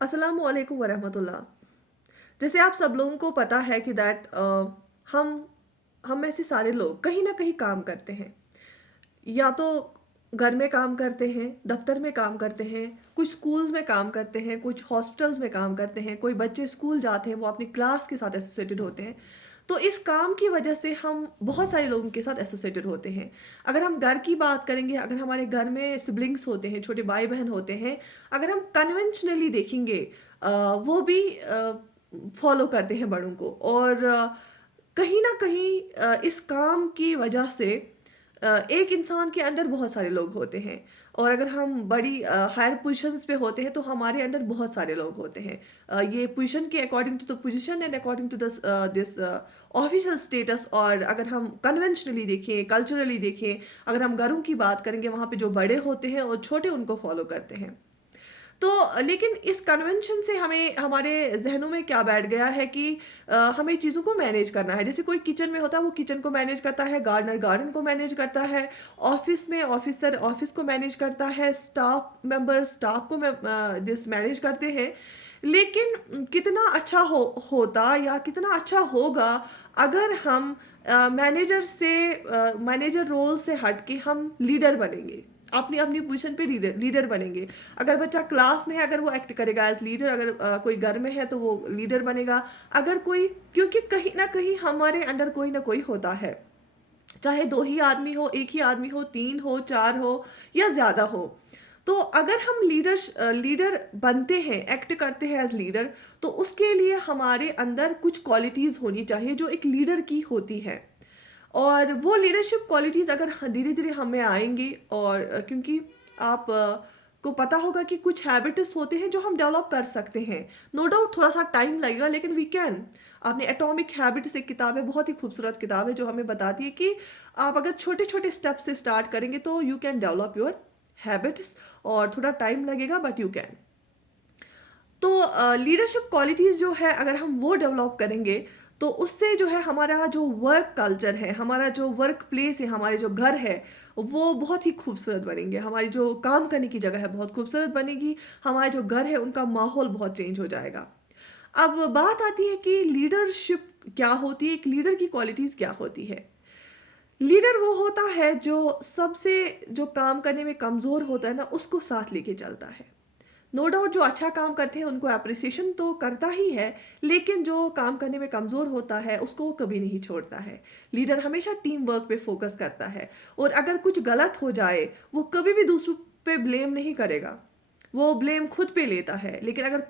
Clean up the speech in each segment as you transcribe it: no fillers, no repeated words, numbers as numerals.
अस्सलामु अलैकुम वरहमतुल्लाह। जैसे आप सब लोगों को पता है कि हम हम में से सारे लोग कहीं न कहीं काम करते हैं। या तो घर में काम करते हैं, दफ्तर में काम करते हैं, कुछ स्कूल्स में काम करते हैं, कुछ हॉस्पिटल्स में काम करते हैं, कोई बच्चे स्कूल जाते हैं, वो अपनी क्लास के साथ एसोसिएटेड होते हैं। तो इस काम की वजह से हम बहुत सारे लोगों के साथ एसोसिएटेड होते हैं। अगर हम घर की बात करेंगे, अगर हमारे घर में सिब्लिंग्स होते हैं, छोटे भाई-बहन होते हैं, अगर हम कन्वेंशनली देखेंगे वो भी फॉलो करते हैं बड़ों को और कहीं न कहीं इस काम की वजह से एक इंसान के अंडर बहुत सारे लोग होते हैं और अगर हम बड़ी हायर पोजीशंस पे होते हैं तो हमारे अंडर बहुत सारे लोग होते हैं। ये पोजीशन के according to the position and according to this official status और अगर हम कन्वेंशनली देखें, कल्चरली देखें, अगर हम घरों की बात करेंगे वहाँ पे जो बड़े होते हैं और छोटे उनको फॉलो करते हैं। तो लेकिन इस कन्वेंशन से हमें हमारे ज़हनों में क्या बैठ गया है कि हमें चीज़ों को मैनेज करना है। जैसे कोई किचन में होता है, वो किचन को मैनेज करता है, गार्डनर गार्डन को मैनेज करता है, ऑफ़िस में ऑफ़िसर ऑफ़िस को मैनेज करता है, स्टाफ़ मेंबर स्टाफ़ को मैनेज करते हैं। लेकिन कितना अच्छा होता या कितना अच्छा होगा अगर हम मैनेजर रोल से हट के हम लीडर बनेंगे। अपनी अपनी पोजीशन पे लीडर लीडर बनेंगे। अगर बच्चा क्लास में है अगर वो एक्ट करेगा एज़ लीडर, अगर कोई घर में है तो वो लीडर बनेगा। अगर कोई क्योंकि कहीं न कहीं हमारे अंडर कोई न कोई होता है। चाहे 2 ही आदमी हो, 1 ही आदमी हो, 3 हो, 4 हो या ज़्यादा हो। तो अगर हम लीडर बनते हैं, एक्ट करते हैं एज़ लीडर, तो उसके लिए हमारे अंदर कुछ क्वालिटीज़ होनी चाहिए जो एक लीडर की होती है। और वो लीडरशिप क्वालिटीज़ अगर धीरे-धीरे हमें आएँगी और क्योंकि आप को पता होगा कि कुछ हैबिट्स होते हैं जो हम डेवलप कर सकते हैं। नो डाउट थोड़ा-सा टाइम लगेगा लेकिन वी कैन। आपने एटॉमिक हैबिट्स एक किताब है, बहुत ही खूबसूरत किताब है जो हमें बताती है कि आप अगर छोटे-छोटे स्टेप से स्टार्ट करेंगे तो you can develop your habits और थोड़ा टाइम लगेगा बट यू कैन। तो लीडरशिप क्वालिटीज़ जो है अगर हम वो डेवलप करेंगे तो उससे जो है हमारा जो वर्क कल्चर है, हमारा जो वर्क प्लेस है, हमारे जो घर है, वो बहुत ही खूबसूरत बनेंगे। हमारी जो काम करने की जगह है बहुत खूबसूरत बनेगी, हमारे जो घर है उनका माहौल बहुत चेंज हो जाएगा। अब बात आती है कि लीडरशिप क्या होती है, एक लीडर की क्वालिटीज़ क्या होती है? लीडर वो होता है जो सबसे जो काम करने में कमज़ोर होता है ना, उसको साथ लेके चलता है। नो डाउट जो अच्छा काम करते हैं उनको एप्रिसिएशन तो करता ही है, लेकिन जो काम करने में कमज़ोर होता है उसको वो कभी नहीं छोड़ता है। लीडर हमेशा टीम वर्क पे फ़ोकस करता है और अगर कुछ गलत हो जाए, वो कभी भी दूसरों पे ब्लेम नहीं करेगा। वो ब्लेम खुद पे लेता है, लेकिन अगर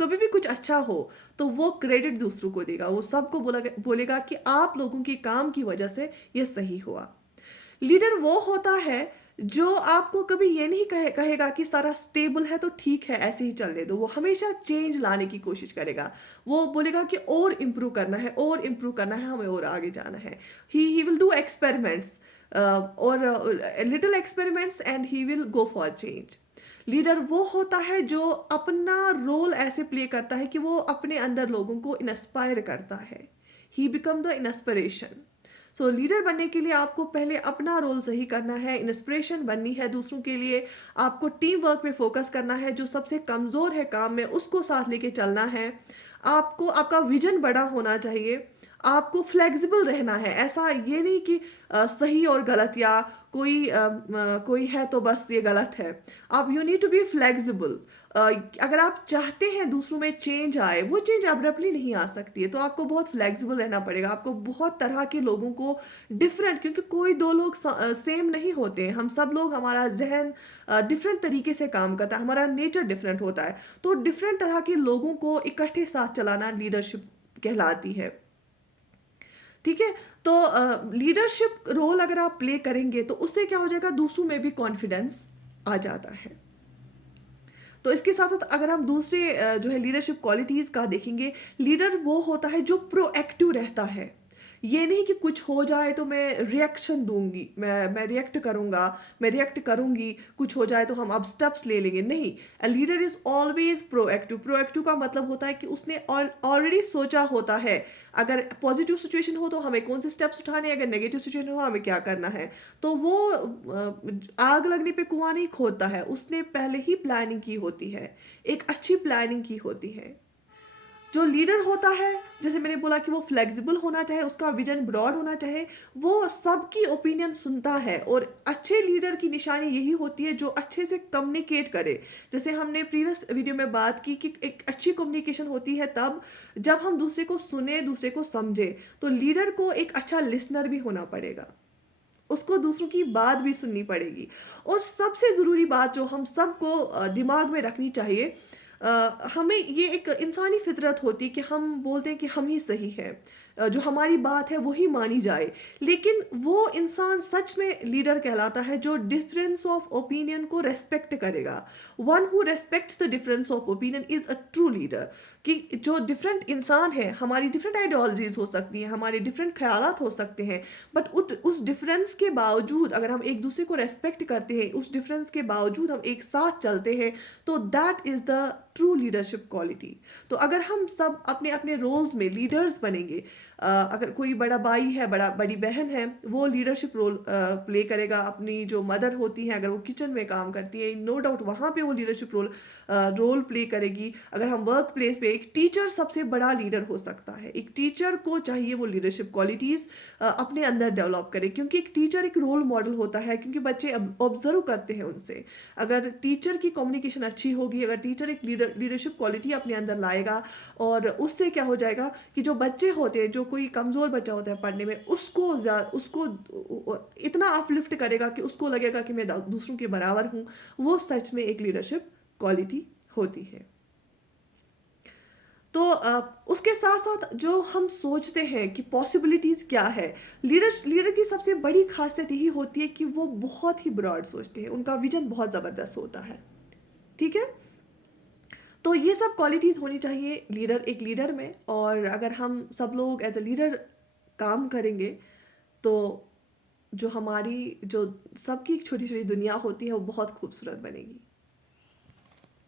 कभी भी कुछ अच्छा हो, तो वो क्रेडिट दूसरों को देगा। वो सबको बोलेगा कि आप लोगों के काम की वजह से ये सही हुआ। लीडर वो होता है जो आपको कभी ये नहीं कहेगा कि सारा स्टेबल है तो ठीक है ऐसे ही चलने दो। वो हमेशा चेंज लाने की कोशिश करेगा। वो बोलेगा कि और इम्प्रूव करना है और इम्प्रूव करना है, हमें और आगे जाना है। ही विल डू एक्सपेरिमेंट्स और little experiments and he will go for change. Leader वो होता है जो अपना रोल ऐसे प्ले करता है कि वो अपने अंदर लोगों को इंस्पायर करता है। He become the inspiration. So leader बनने के लिए आपको पहले अपना रोल सही करना है, इंस्पिरेशन बननी है दूसरों के लिए, आपको टीम वर्क पे फोकस करना है, जो सबसे कमज़ोर है काम में उसको साथ लेके चलना है। आपको आपका विज़न बड़ा होना चाहिए, आपको फ्लेक्सिबल रहना है। ऐसा ये नहीं कि सही और गलत या कोई है तो बस ये गलत है। आप you need to be flexible. अगर आप चाहते हैं दूसरों में चेंज आए, वो चेंज अब्रप्टली नहीं आ सकती है, तो आपको बहुत फ्लेक्सिबल रहना पड़ेगा। आपको बहुत तरह के लोगों को डिफरेंट क्योंकि कोई 2 लोग सेम नहीं होते हैं। हम सब लोग हमारा ज़हन डिफरेंट तरीके से काम करता है, हमारा नेचर डिफरेंट होता है। तो डिफरेंट तरह के लोगों को इकट्ठे साथ चलाना लीडरशिप कहलाती है। ठीक है? तो लीडरशिप रोल अगर आप प्ले करेंगे तो उससे क्या हो जाएगा दूसरों में भी कॉन्फिडेंस आ जाता है। तो इसके साथ-साथ अगर हम दूसरे जो है लीडरशिप क्वालिटीज़ का देखेंगे, लीडर वो होता है जो प्रोएक्टिव रहता है। ये नहीं कि कुछ हो जाए तो मैं रिएक्शन दूँगी, मैं रिएक्ट करूँगा, मैं रिएक्ट करूँगी, कुछ हो जाए तो हम अब स्टेप्स ले लेंगे, नहीं। A leader is always proactive. Proactive का मतलब होता है कि उसने ऑलरेडी सोचा होता है, अगर पॉज़िटिव सिचुएशन हो तो हमें कौन से स्टेप्स उठाने हैं, अगर नेगेटिव सिचुएशन हो हमें क्या करना है। तो वो आग लगने पे कुआँ नहीं खोदता है, उसने पहले ही प्लानिंग की होती है, एक अच्छी प्लानिंग की होती है। जो लीडर होता है, जैसे मैंने बोला कि वो फ्लेक्सिबल होना चाहे, उसका विजन ब्रॉड होना चाहे, वो सबकी ओपिनियन सुनता है और अच्छे लीडर की निशानी यही होती है जो अच्छे से कम्युनिकेट करे। जैसे हमने प्रीवियस वीडियो में बात की कि एक अच्छी कम्युनिकेशन होती है तब जब हम दूसरे को सुने, दूसरे को समझे। तो लीडर को एक अच्छा लिसनर भी होना पड़ेगा, उसको दूसरों की बात भी सुननी पड़ेगी। और सबसे ज़रूरी बात जो हम सबको दिमाग में रखनी चाहिए, हमें ये एक इंसानी फितरत होती है कि हम बोलते हैं कि हम ही सही हैं, जो हमारी बात है वही मानी जाए। लेकिन वो इंसान सच में लीडर कहलाता है जो डिफरेंस ऑफ ओपिनियन को रेस्पेक्ट करेगा। One who respects the difference of opinion is a true leader. कि जो डिफरेंट इंसान है, हमारी डिफरेंट आइडियोलॉजीज हो सकती हैं, हमारे डिफरेंट ख्यालात हो सकते हैं, बट उस डिफरेंस के बावजूद अगर हम एक दूसरे को रेस्पेक्ट करते हैं, उस डिफरेंस के बावजूद हम एक साथ चलते हैं, तो that is the true leadership quality. तो अगर हम सब अपने अपने रोल्स में लीडर्स बनेंगे, अगर कोई बड़ा भाई है, बड़ी बहन है, वो लीडरशिप रोल प्ले करेगा। अपनी जो मदर होती है, अगर वो किचन में काम करती है, नो डाउट वहाँ पे वो लीडरशिप रोल प्ले करेगी। अगर हम वर्क प्लेस पे, एक टीचर सबसे बड़ा लीडर हो सकता है। एक टीचर को चाहिए वो लीडरशिप क्वालिटीज़ अपने अंदर डेवलप करे, क्योंकि एक टीचर एक रोल मॉडल होता है, क्योंकि बच्चे ऑब्जर्व करते हैं उनसे। अगर टीचर की कम्युनिकेशन अच्छी होगी, अगर टीचर एक लीडरशिप क्वालिटी अपने अंदर लाएगा, और उससे क्या हो जाएगा कि जो बच्चे होते हैं, जो कोई कमज़ोर बच्चा होता है पढ़ने में, उसको इतना अपलिफ्ट करेगा कि उसको लगेगा कि मैं दूसरों के बराबर हूँ। वो सच में एक लीडरशिप क्वालिटी होती है। तो उसके साथ-साथ जो हम सोचते हैं कि पॉसिबिलिटीज़ क्या है, लीडर की सबसे बड़ी ख़ासियत यही होती है कि वो बहुत ही ब्रॉड सोचते हैं, उनका विज़न बहुत ज़बरदस्त होता है, ठीक है? तो ये सब क्वालिटीज़ होनी चाहिए एक लीडर में, और अगर हम सब लोग एज़ अ लीडर काम करेंगे, तो जो हमारी जो सबकी छोटी-छोटी दुनिया होती है, वो बहुत खूबसूरत बनेगी।